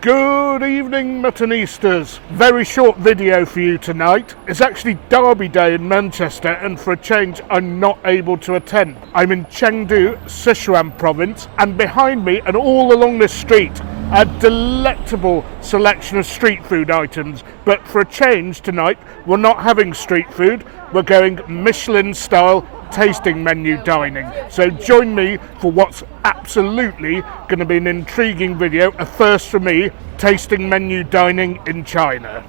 Good evening, Muttonistas. Very short video for you tonight. It's actually Derby Day in Manchester, and for a change I'm not able to attend. I'm in Chengdu Sichuan province, and behind me and all along this street a delectable selection of street food items. But for a change tonight, we're not having street food, we're going Michelin style tasting menu dining. So join me for what's absolutely going to be an intriguing video, a first for me, tasting menu dining in China.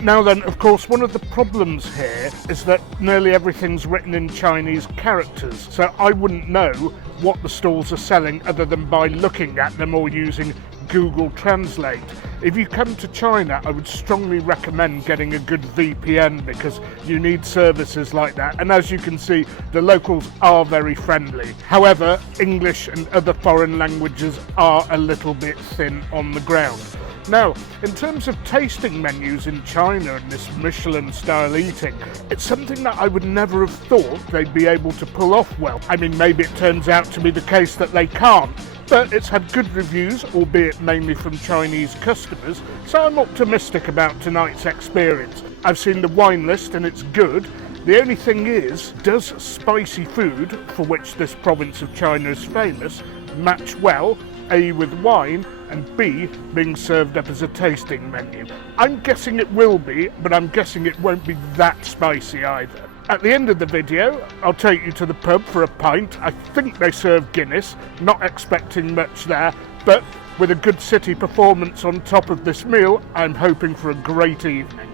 Now then, of course, one of the problems here is that nearly everything's written in Chinese characters, so I wouldn't know what the stalls are selling other than by looking at them or using Google Translate. If you come to China, I would strongly recommend getting a good VPN because you need services like that, and as you can see, the locals are very friendly. However, English and other foreign languages are a little bit thin on the ground. Now, in terms of tasting menus in China and this Michelin style eating, it's something that I would never have thought they'd be able to pull off well. I mean, maybe it turns out to be the case that they can't, but it's had good reviews, albeit mainly from Chinese customers, so I'm optimistic about tonight's experience. I've seen the wine list and it's good. The only thing is, does spicy food, for which this province of China is famous, match well, A, with wine, and B, being served up as a tasting menu? I'm guessing it will be, but I'm guessing it won't be that spicy either. At the end of the video, I'll take you to the pub for a pint. I think they serve Guinness, not expecting much there, but with a good city performance on top of this meal, I'm hoping for a great evening.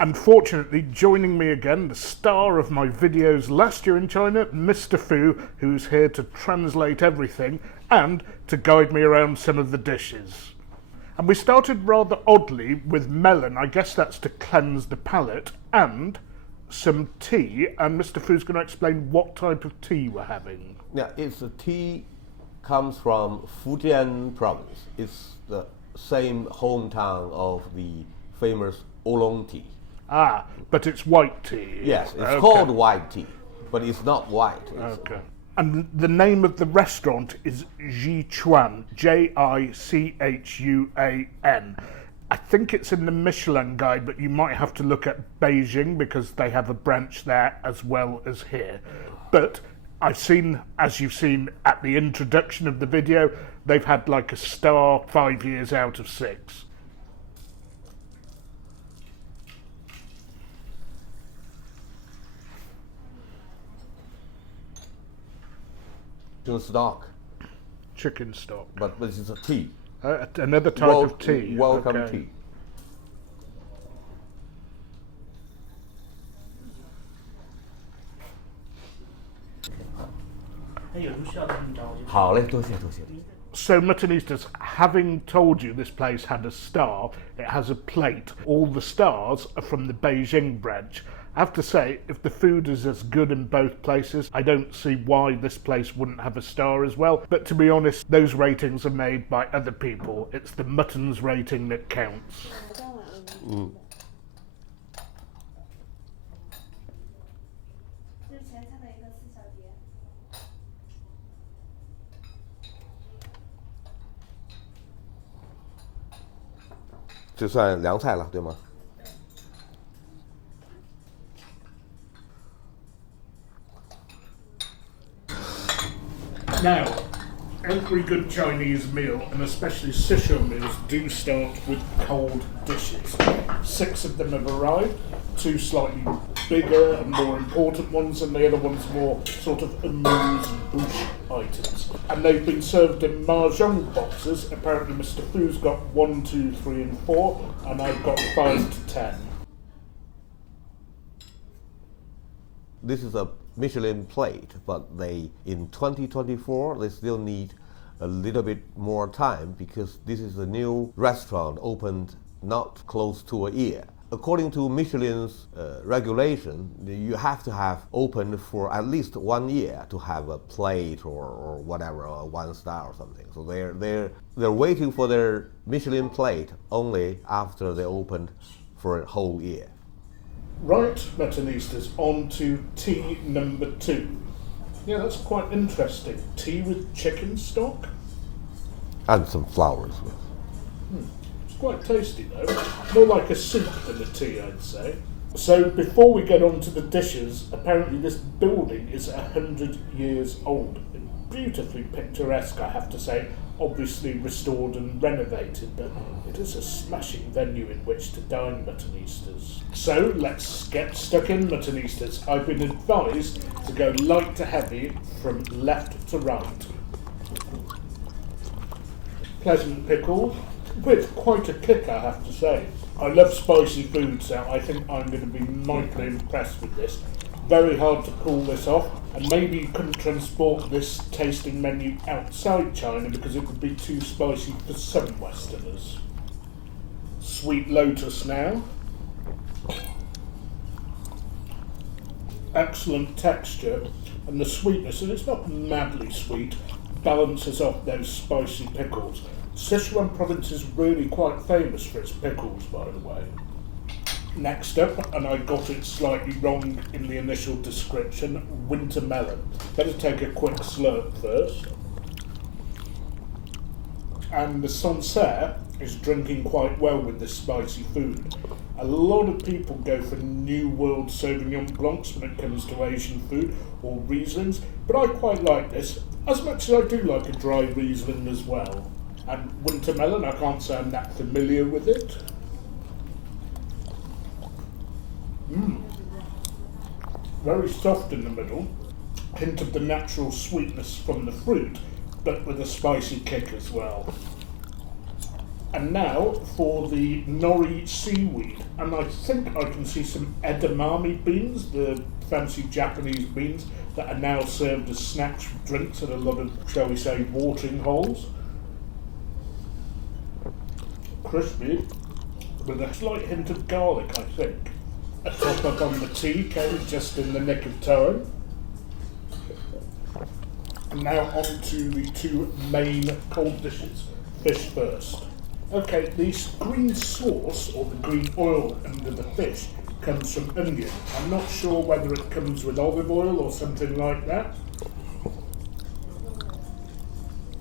Unfortunately, joining me again, the star of my videos last year in China, Mr. Fu, who's here to translate everything and to guide me around some of the dishes. And we started rather oddly with melon, I guess that's to cleanse the palate, and some tea, and Mr. Fu's going to explain what type of tea we're having. Yeah, it's the tea comes from Fujian province. It's the same hometown of the famous oolong tea. Ah, but it's white tea. Yes, it's okay. called white tea, but it's not white. Okay. And the name of the restaurant is Ji Chuan, Jichuan. I think it's in the Michelin guide, but you might have to look at Beijing because they have a branch there as well as here. But I've seen, as you've seen at the introduction of the video, they've had like a star 5 years out of 6. Stock. Chicken stock. But this is a tea. Another type of tea. Welcome okay. tea. 那有什么需要跟你找我就。好嘞，多谢多谢。 So, Muttonistas, having told you this place had a star, it has a plate. All the stars are from the Beijing branch. I have to say, if the food is as good in both places, I don't see why this place wouldn't have a star as well. But to be honest, those ratings are made by other people. It's the mutton's rating that counts. 这算凉菜了，对吗？ Now, every good Chinese meal, and especially Sichuan meals, do start with cold dishes. 6 of them have arrived, 2 slightly bigger and more important ones, and the other ones more sort of amuse and bouche items. And they've been served in mahjong boxes. Apparently Mr Fu's got 1, 2, 3 and 4, and I've got 5 to 10. This is a Michelin plate, but in 2024 they still need a little bit more time because this is a new restaurant opened not close to a year. According to Michelin's regulation, you have to have opened for at least 1 year to have a plate or whatever, or 1 star or something. So they're waiting for their Michelin plate only after they opened for a whole year. Right, Muttonistas, on to tea number 2. Yeah, that's quite interesting. Tea with chicken stock? And some flowers. It's quite tasty though. More like a soup than a tea, I'd say. So before we get on to the dishes, apparently this building is 100 years old. Beautifully picturesque, I have to say. Obviously restored and renovated, but it is a smashing venue in which to dine, Muttonistas. So let's get stuck in, Muttonistas. I've been advised to go light to heavy from left to right. Pleasant pickles, with quite a kick, I have to say. I love spicy food, so I think I'm going to be mightily impressed with this. Very hard to pull this off, and maybe you couldn't transport this tasting menu outside China because it would be too spicy for some Westerners. Sweet lotus now. Excellent texture, and the sweetness, and it's not madly sweet, balances off those spicy pickles. Sichuan province is really quite famous for its pickles, by the way. Next up, and I got it slightly wrong in the initial description, winter melon. Better take a quick slurp first. And the Sancerre is drinking quite well with this spicy food. A lot of people go for New World Sauvignon Blancs when it comes to Asian food, or Rieslings, but I quite like this, as much as I do like a dry Riesling as well. And winter melon, I can't say I'm that familiar with it. Very soft in the middle, hint of the natural sweetness from the fruit, but with a spicy kick as well. And now for the nori seaweed, and I think I can see some edamame beans, the fancy Japanese beans that are now served as snacks with drinks at a lot of, shall we say, watering holes. Crispy, with a slight hint of garlic, I think. A top up on the tea came just in the nick of time. And now on to the 2 main cold dishes. Fish first. Okay, the green sauce, or the green oil under the fish, comes from onion. I'm not sure whether it comes with olive oil or something like that.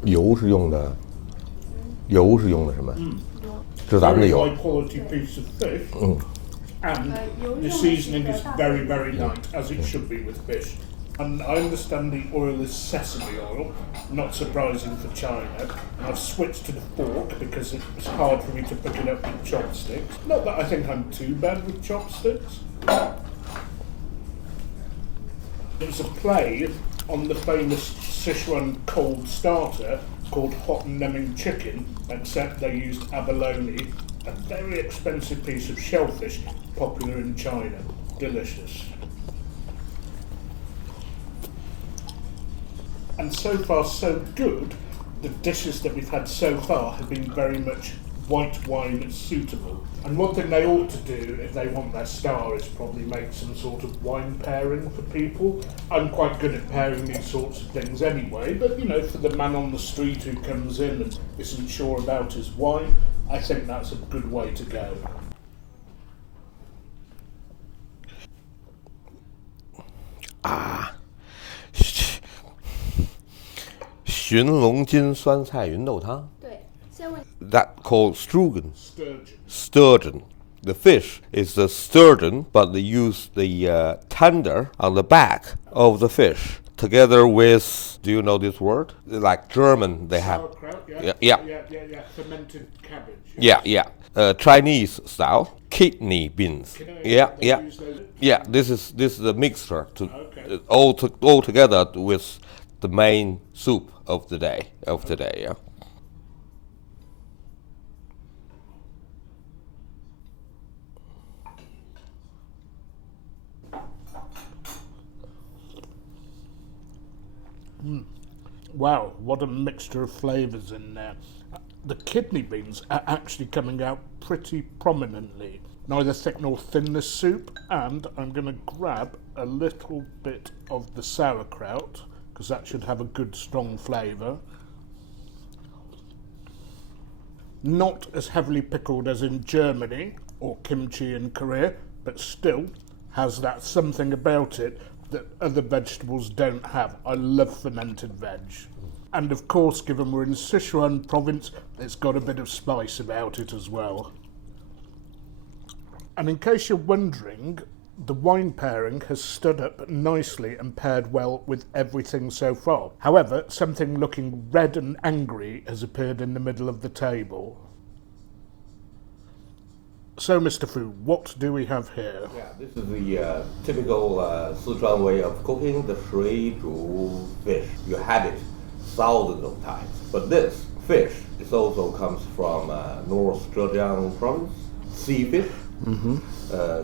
油是用的什么？这是咱们的 Very 油。 high quality piece of fish. And the seasoning is very, very light, as it should be with fish. And I understand the oil is sesame oil, not surprising for China. And I've switched to the fork because it was hard for me to pick it up with chopsticks. Not that I think I'm too bad with chopsticks. It's a play on the famous Sichuan cold starter called hot and numbing chicken, except they used abalone, a very expensive piece of shellfish popular in China. Delicious. And so far, so good. The dishes that we've had so far have been very much white wine suitable. And one thing they ought to do if they want their star is probably make some sort of wine pairing for people. I'm quite good at pairing these sorts of things anyway, but you know, for the man on the street who comes in and isn't sure about his wine, I think that's a good way to go. Ah. 寻龙筋酸菜芸豆汤 that called Sturgeon. Sturgeon. The fish is the sturgeon, but they use the tender on the back of the fish together with, do you know this word? Like German, they have. Yeah. Fermented cabbage. Yeah. Chinese style kidney beans. Yeah. This is a mixture to all together with the main soup of the day. Yeah. Wow, what a mixture of flavours in there. The kidney beans are actually coming out pretty prominently. Neither thick nor thin this soup, and I'm going to grab a little bit of the sauerkraut because that should have a good strong flavour. Not as heavily pickled as in Germany or kimchi in Korea, but still has that something about it that other vegetables don't have. I love fermented veg. And of course, given we're in Sichuan province, it's got a bit of spice about it as well. And in case you're wondering, the wine pairing has stood up nicely and paired well with everything so far. However, something looking red and angry has appeared in the middle of the table. So, Mr. Fu, what do we have here? Yeah, this is the typical Sichuan way of cooking the shui zhu fish. You had it thousands of times. But this fish, it also comes from North Zhejiang province, sea fish.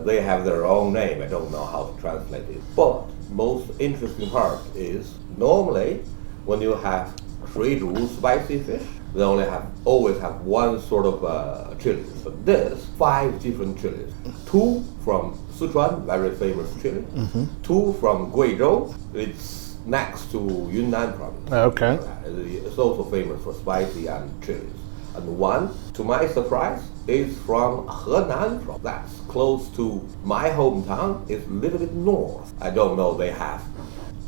They have their own name, I don't know how to translate it. But most interesting part is, normally when you have shui zhu spicy fish, they always have one sort of chili. But this, 5 different chilies. 2 from Sichuan, very famous chili. 2 from Guizhou, it's next to Yunnan province. Okay. It's also famous for spicy and chilies. And 1, to my surprise, is from Henan province. That's close to my hometown. It's a little bit north. I don't know, they have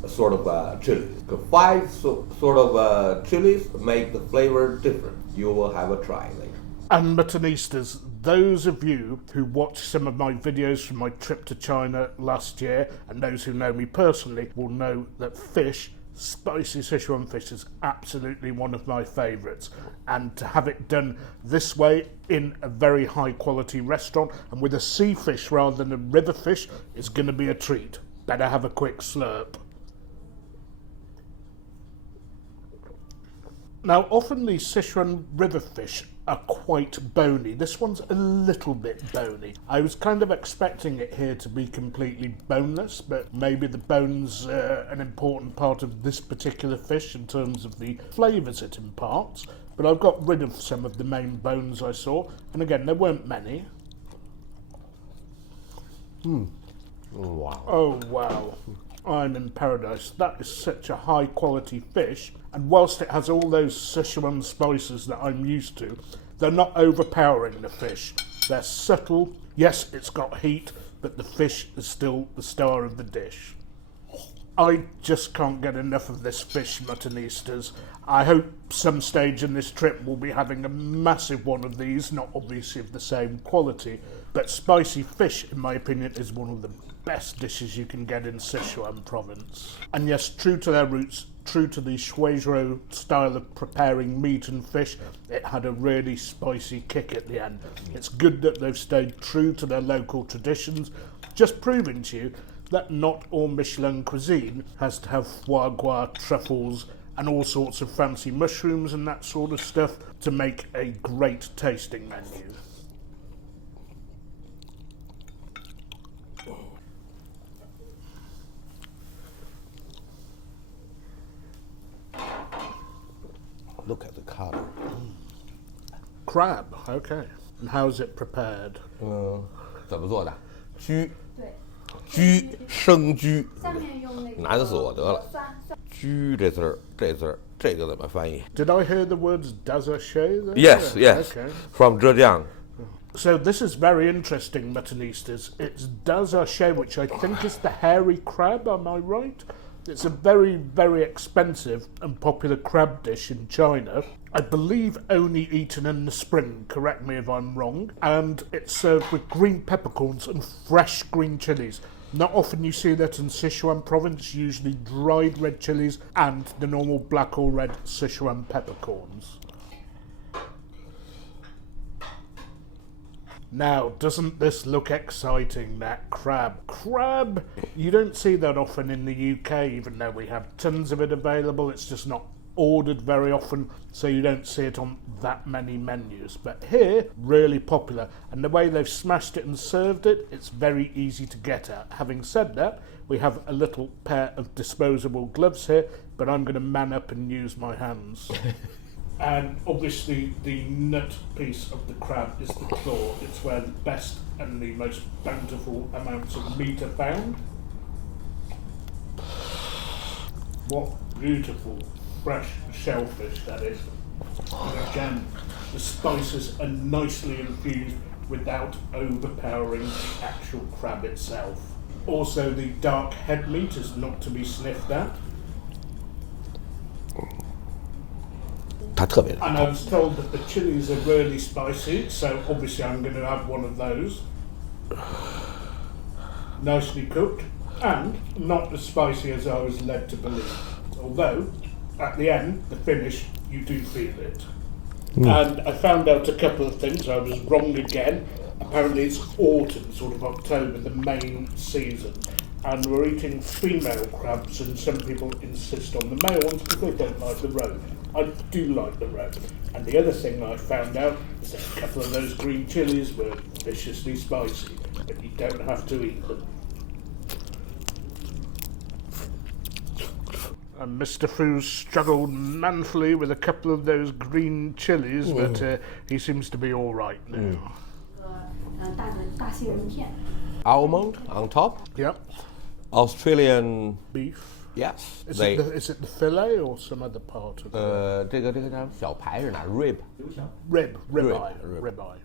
a sort of chilies. 5 sort of chilies make the flavor different. You will have a try later. And Muttonistas, those of you who watched some of my videos from my trip to China last year, and those who know me personally, will know that fish, spicy Sichuan fish, is absolutely one of my favourites. And to have it done this way in a very high quality restaurant and with a sea fish rather than a river fish is going to be a treat. Better have a quick slurp. Now, often these Sichuan river fish are quite bony. This one's a little bit bony. I was kind of expecting it here to be completely boneless, but maybe the bone's an important part of this particular fish in terms of the flavours it imparts. But I've got rid of some of the main bones I saw, and again, there weren't many. Wow. Oh, wow. I'm in paradise. That is such a high quality fish, and whilst it has all those Sichuan spices that I'm used to, they're not overpowering the fish. They're subtle. Yes, it's got heat, but the fish is still the star of the dish. I just can't get enough of this fish, Muttonistas. I hope some stage in this trip we'll be having a massive one of these, not obviously of the same quality, but spicy fish, in my opinion, is one of the best dishes you can get in Sichuan province. And yes, true to their roots, true to the Shuizhou style of preparing meat and fish, it had a really spicy kick at the end. It's good that they've stayed true to their local traditions, just proving to you that not all Michelin cuisine has to have foie gras, truffles, and all sorts of fancy mushrooms and that sort of stuff to make a great tasting menu. look at the color. Crab, okay. And how's it prepared? 怎么做的？对，生焗，下面用那个难死我得了。蒜焗这字儿，这个怎么翻译 Did I hear the words dazache there? ？Yes, yes. Okay. From Zhejiang. So this is very interesting, Muttonistas. It's dazache, which I think is the hairy crab, am I right? It's a very, very expensive and popular crab dish in China. I believe only eaten in the spring, correct me if I'm wrong. And it's served with green peppercorns and fresh green chilies. Not often you see that in Sichuan province, usually dried red chilies and the normal black or red Sichuan peppercorns. Now, doesn't this look exciting, that crab? Crab, you don't see that often in the UK, even though we have tons of it available. It's just not ordered very often, so you don't see it on that many menus. But here, really popular. And the way they've smashed it and served it, it's very easy to get at. Having said that, we have a little pair of disposable gloves here, but I'm going to man up and use my hands. And obviously the nut piece of the crab is the claw. It's where the best and the most bountiful amounts of meat are found. What beautiful fresh shellfish that is. And again, the spices are nicely infused without overpowering the actual crab itself. Also, the dark head meat is not to be sniffed at. 它特别 And I was told that the chilies are really spicy, so obviously I'm going to have one of those. Nicely cooked, and not as spicy as I was led to believe. Although, at the end, the finish, you do feel it. And I found out a couple of things. I was wrong again. Apparently it's autumn, sort of October, the main season. And we're eating female crabs, and some people insist on the male ones because they don't like the roe. I do like the roe. And the other thing I found out is that a couple of those green chilies were viciously spicy, but you don't have to eat them. And Mr Fu struggled manfully with a couple of those green chilies, but he seems to be all right now. 大杏仁片。 Almond on top. Yep. Australian. Beef. Yes. Is, They. is it the fillet or some other part of it? 这个叫什么小排是哪 ？Rib. Ribeye. Rib. Ribeye.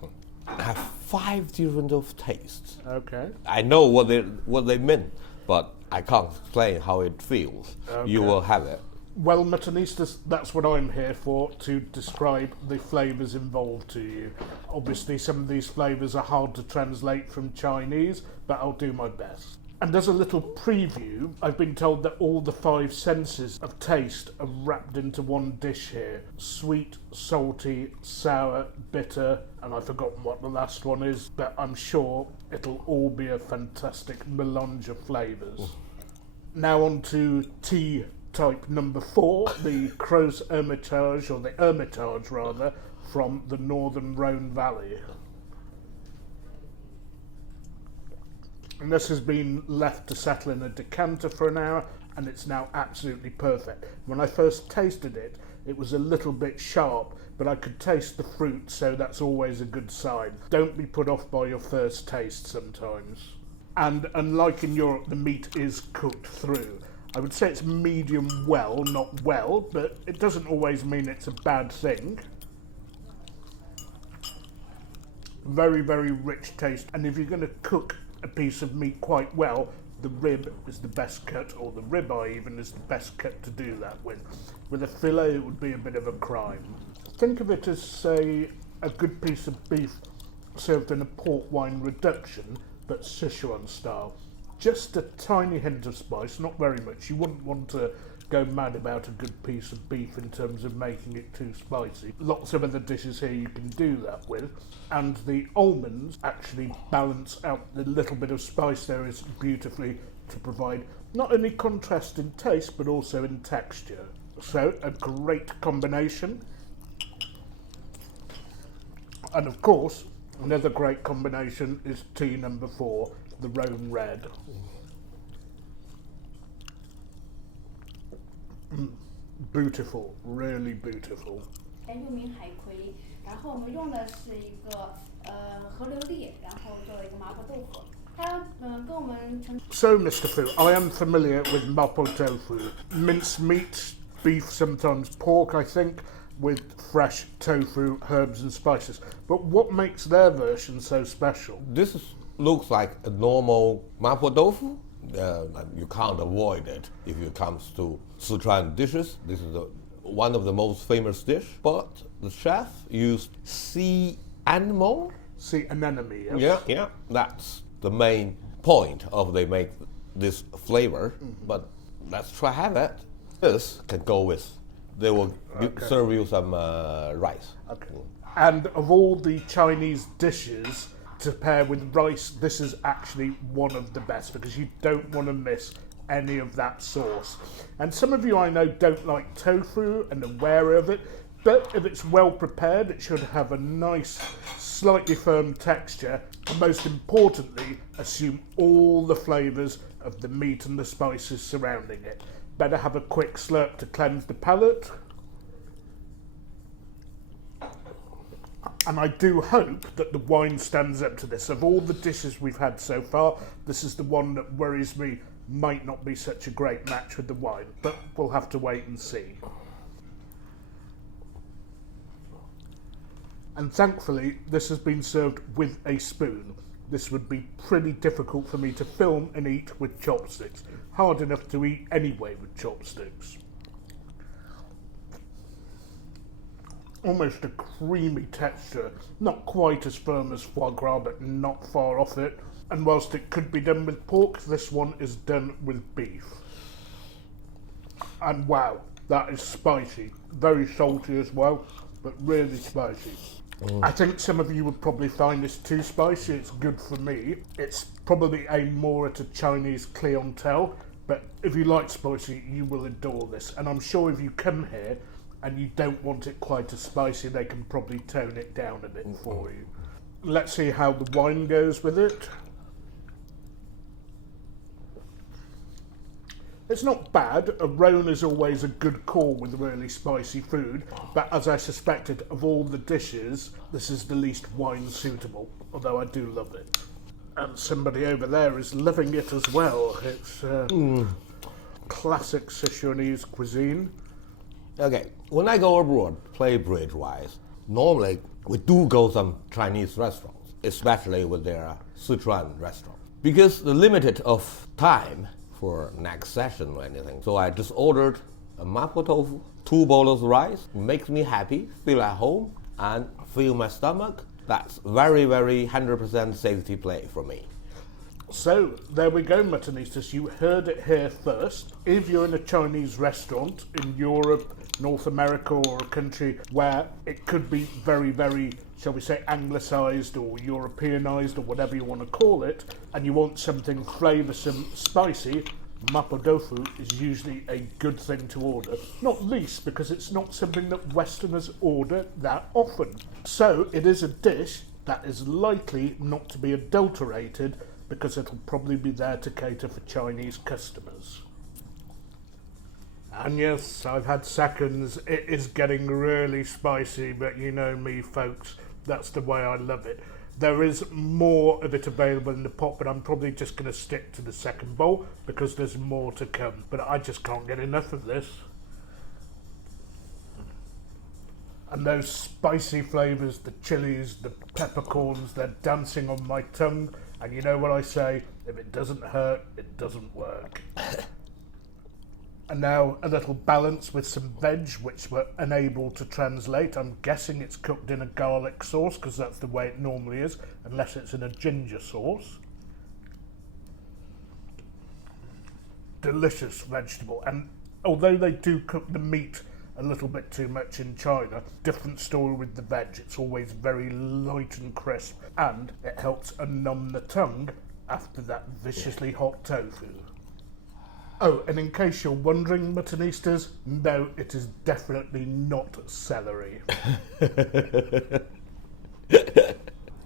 Have 5 different of tastes. Okay. I know what they mean, but I can't explain how it feels. You Okay. will have it. Well, Muttonistas, that's what I'm here for, to describe the flavours involved to you. Obviously, some of these flavours are hard to translate from Chinese, but I'll do my best. And as a little preview, I've been told that all the 5 senses of taste are wrapped into one dish here. Sweet, salty, sour, bitter, and I've forgotten what the last one is, but I'm sure it'll all be a fantastic melange of flavours. Now on to tea type number 4, the Crow's Hermitage, or the Hermitage rather, from the northern Rhone Valley. And this has been left to settle in a decanter for an hour, and it's now absolutely perfect. When I first tasted it, it was a little bit sharp, but I could taste the fruit, so that's always a good sign. Don't be put off by your first taste sometimes. And unlike in Europe, the meat is cooked through. I would say it's medium well, not well, but it doesn't always mean it's a bad thing. Very, very rich taste, and if you're going to cook a piece of meat quite well, the rib is the best cut, or the ribeye even is the best cut to do that with. With a fillet, it would be a bit of a crime. Think of it as, say, a good piece of beef served in a port wine reduction, but Sichuan style. Just a tiny hint of spice, not very much. You wouldn't want to go mad about a good piece of beef in terms of making it too spicy. Lots of other dishes here you can do that with. And the almonds actually balance out the little bit of spice there is beautifully to provide not only contrast in taste but also in texture. So a great combination. And of course, another great combination is tea number 4, the Rhone Red. beautiful, really beautiful. 又名海葵，然后我们用的是一个河流粒，然后做了一个麻婆豆腐。它跟我们成。So, Mr. Fu, I am familiar with Mapo tofu. Minced meat, beef, sometimes pork, I think, with fresh tofu, herbs and spices. But what makes their version so special? This looks like a normal Mapo tofu. You can't avoid it if it comes to Sichuan dishes. This is one of the most famous dish. But the chef used sea animal. Sea anemone, yes? Yeah. That's the main point of they make this flavor. Mm-hmm. But let's try have it. This can go with. They will serve you some rice. Okay. And of all the Chinese dishes to pair with rice, this is actually one of the best because you don't want to miss any of that sauce. And some of you I know don't like tofu and are wary of it, but if it's well prepared, it should have a nice, slightly firm texture, and most importantly, assume all the flavours of the meat and the spices surrounding it. Better have a quick slurp to cleanse the palate. And I do hope that the wine stands up to this. Of all the dishes we've had so far, this is the one that worries me might not be such a great match with the wine, but we'll have to wait and see. And thankfully, this has been served with a spoon. This would be pretty difficult for me to film and eat with chopsticks. Hard enough to eat anyway with chopsticks. Almost a creamy texture, not quite as firm as foie gras, but not far off it. And whilst it could be done with pork, this one is done with beef. And wow, that is spicy. Very salty as well, but really spicy. I think some of you would probably find this too spicy. It's good for me. It's probably aimed more at a Chinese clientele, but if you like spicy, you will adore this. And I'm sure if you come here and you don't want it quite as spicy, they can probably tone it down a bit for you. Let's see how the wine goes with it. It's not bad. A Rhone is always a good call with really spicy food, but as I suspected, of all the dishes, this is the least wine suitable, although I do love it. And somebody over there is loving it as well. It's classic Sichuanese cuisine. Okay, when I go abroad, play bridge-wise, normally we do go some Chinese restaurants, especially with their Sichuan restaurant. Because the limited of time for next session or anything, so I just ordered a Mapo tofu, 2 bowls of rice, makes me happy, feel at home, and fill my stomach. That's very, very 100% safety play for me. So, there we go, Muttonistas. You heard it here first. If you're in a Chinese restaurant in Europe, North America, or a country where it could be very, very, shall we say, anglicised or Europeanised or whatever you want to call it, and you want something flavoursome, spicy, Mapo tofu is usually a good thing to order. Not least because it's not something that Westerners order that often. So, it is a dish that is likely not to be adulterated because it'll probably be there to cater for Chinese customers. And yes, I've had seconds. It is getting really spicy, but you know me, folks, that's the way I love it. There is more of it available in the pot, but I'm probably just going to stick to the second bowl because there's more to come. But I just can't get enough of this. And those spicy flavours, the chilies, the peppercorns, they're dancing on my tongue. And you know what I say, if it doesn't hurt, it doesn't work. And now a little balance with some veg, which we're unable to translate. I'm guessing it's cooked in a garlic sauce, because that's the way it normally is, unless it's in a ginger sauce. Delicious vegetable. And although they do cook the meat a little bit too much in China, different story with the veg. It's always very light and crisp, and it helps unnumb the tongue after that viciously hot tofu. Oh, and in case you're wondering, Muttonistas, no, it is definitely not celery.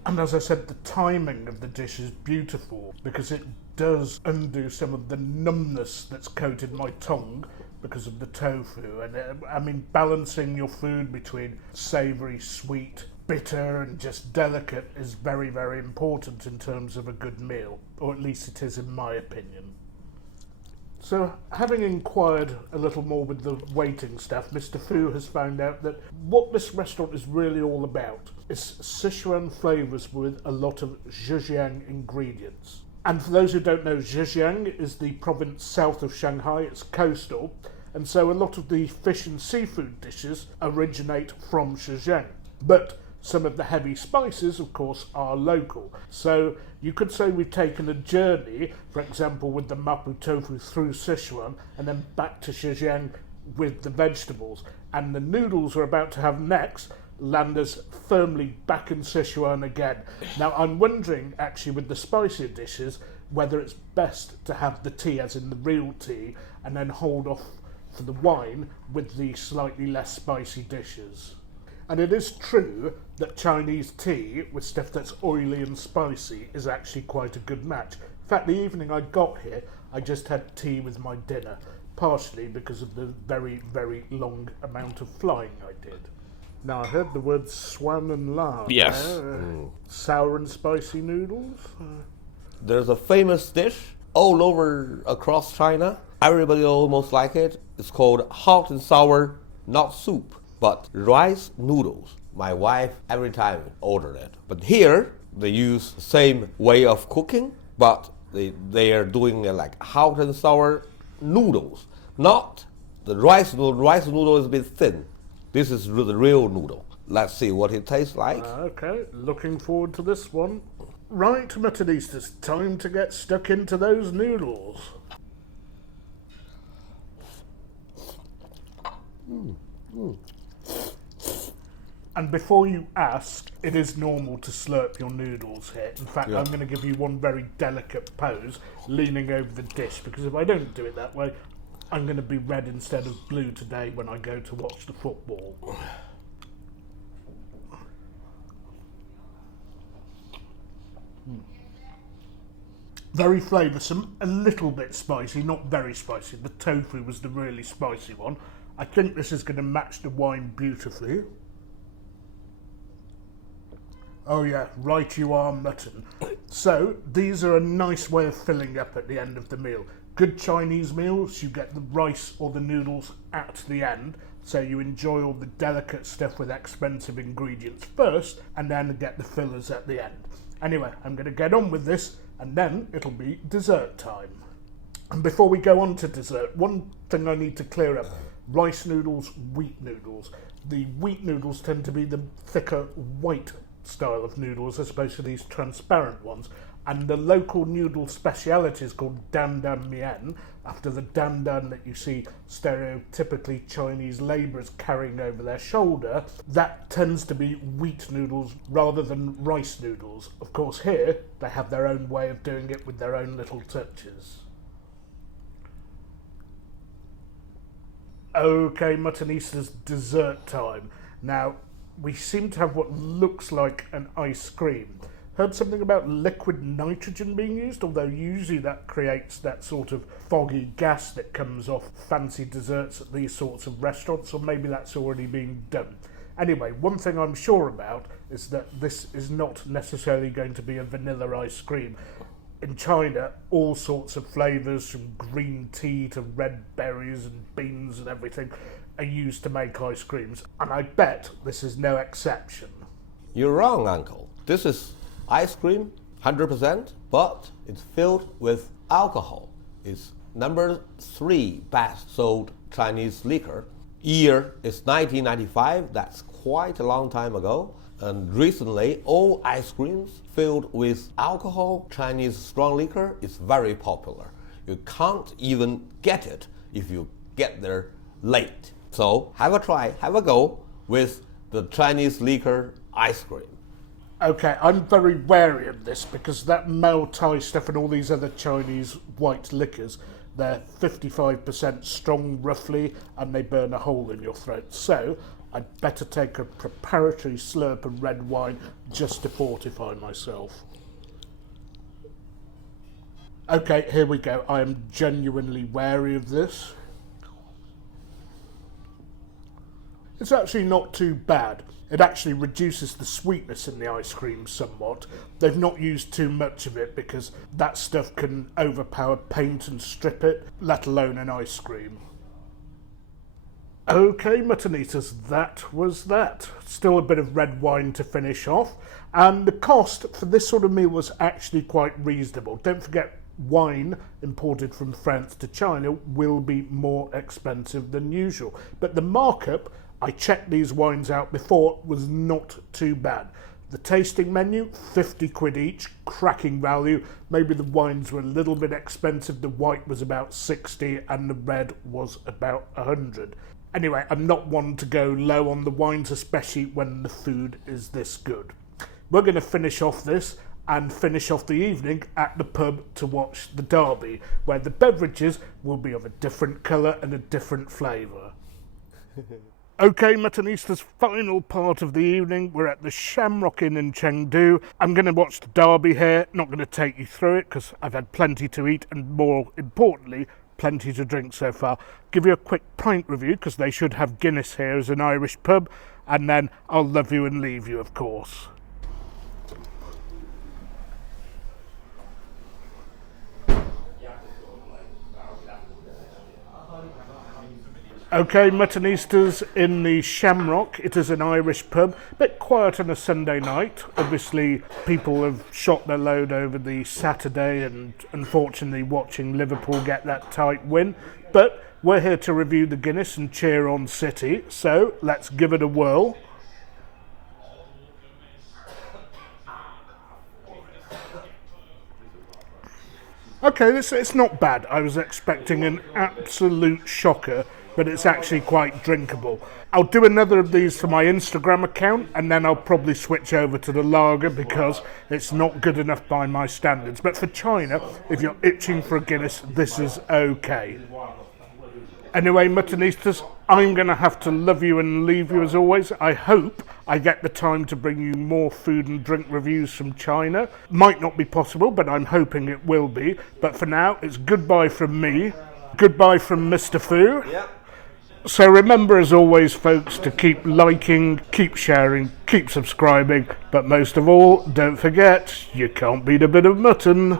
And as I said, the timing of the dish is beautiful because it does undo some of the numbness that's coated my tongue because of the tofu. And I mean, balancing your food between savoury, sweet, bitter and just delicate is very, very important in terms of a good meal, or at least it is in my opinion. So, having inquired a little more with the waiting staff, Mr Fu has found out that what this restaurant is really all about is Sichuan flavours with a lot of Zhejiang ingredients. And for those who don't know, Zhejiang is the province south of Shanghai. It's coastal, and so a lot of the fish and seafood dishes originate from Zhejiang. But some of the heavy spices, of course, are local. So you could say we've taken a journey, for example, with the Mapo tofu through Sichuan and then back to Zhejiang with the vegetables. And the noodles we're about to have next land us firmly back in Sichuan again. Now, I'm wondering, actually, with the spicier dishes, whether it's best to have the tea, as in the real tea, and then hold off for the wine with the slightly less spicy dishes. And it is true that Chinese tea with stuff that's oily and spicy is actually quite a good match. In fact, the evening I got here, I just had tea with my dinner, partially because of the very, very long amount of flying I did. Now, I heard the words swan and lard. Yes. Sour and spicy noodles. There's a famous dish all over across China. Everybody almost like it. It's called hot and sour, not soup, but rice noodles. My wife every time ordered it. But here, they use the same way of cooking, but they are doing it like hot and sour noodles. Not the rice noodle. Rice noodle is a bit thin. This is the real noodle. Let's see what it tastes like. Okay, looking forward to this one. Right, Muttonistas, time to get stuck into those noodles. And before you ask, it is normal to slurp your noodles here. In fact, I'm going to give you one very delicate pose, leaning over the dish, because if I don't do it that way, I'm going to be red instead of blue today when I go to watch the football. Very flavoursome, a little bit spicy, not very spicy. The tofu was the really spicy one. I think this is going to match the wine beautifully. Oh yeah, right you are, mutton. So, these are a nice way of filling up at the end of the meal. Good Chinese meals, you get the rice or the noodles at the end, so you enjoy all the delicate stuff with expensive ingredients first, and then get the fillers at the end. Anyway, I'm going to get on with this, and then it'll be dessert time. And before we go on to dessert, one thing I need to clear up. Rice noodles, wheat noodles. The wheat noodles tend to be the thicker white style of noodles as opposed to these transparent ones. And the local noodle speciality is called dan dan mian, after the dan dan that you see stereotypically Chinese labourers carrying over their shoulder. That tends to be wheat noodles rather than rice noodles. Of course, here they have their own way of doing it with their own little touches. Okay, Muttonistas, dessert time. Now, we seem to have what looks like an ice cream. Heard something about liquid nitrogen being used, although usually that creates that sort of foggy gas that comes off fancy desserts at these sorts of restaurants, or maybe that's already been done. Anyway, one thing I'm sure about is that this is not necessarily going to be a vanilla ice cream. In China, all sorts of flavours, from green tea to red berries and beans and everything, are used to make ice creams, and I bet this is no exception. You're wrong, Uncle. This is ice cream, 100%, but it's filled with alcohol. It's number 3 best sold Chinese liquor. Year is 1995, that's quite a long time ago. And recently, all ice creams filled with alcohol, Chinese strong liquor, is very popular. You can't even get it if you get there late. So have a try, have a go with the Chinese liquor ice cream. Okay, I'm very wary of this because that Mao Tai stuff and all these other Chinese white liquors, they're 55% strong roughly, and they burn a hole in your throat. So I'd better take a preparatory slurp of red wine just to fortify myself. Okay, here we go. I am genuinely wary of this. It's actually not too bad. It actually reduces the sweetness in the ice cream somewhat. They've not used too much of it because that stuff can overpower paint and strip it, let alone an ice cream. Okay, mutton eaters, that was that. Still a bit of red wine to finish off. And the cost for this sort of meal was actually quite reasonable. Don't forget, wine imported from France to China will be more expensive than usual. But the markup, I checked these wines out before, was not too bad. The tasting menu, 50 quid each, cracking value. Maybe the wines were a little bit expensive. The white was about 60 and the red was about 100. Anyway, I'm not one to go low on the wines, especially when the food is this good. We're going to finish off this and finish off the evening at the pub to watch the derby, where the beverages will be of a different colour and a different flavour. Okay, Muttonistas, final part of the evening. We're at the Shamrock Inn in Chengdu. I'm going to watch the derby here. Not going to take you through it because I've had plenty to eat and, more importantly, plenty to drink so far. Give you a quick pint review because they should have Guinness here as an Irish pub, and then I'll love you and leave you, of course. Okay, Muttonistas, in the Shamrock. It is an Irish pub, a bit quiet on a Sunday night. Obviously, people have shot their load over the Saturday and unfortunately watching Liverpool get that tight win. But we're here to review the Guinness and cheer on City, so let's give it a whirl. Okay, it's not bad. I was expecting an absolute shocker, but it's actually quite drinkable. I'll do another of these for my Instagram account and then I'll probably switch over to the lager because it's not good enough by my standards. But for China, if you're itching for a Guinness, this is okay. Anyway, Muttonistas, I'm going to have to love you and leave you as always. I hope I get the time to bring you more food and drink reviews from China. Might not be possible, but I'm hoping it will be. But for now, it's goodbye from me. Goodbye from Mr Fu. Yep. So remember, as always, folks, to keep liking, keep sharing, keep subscribing, but most of all, don't forget, you can't beat a bit of mutton.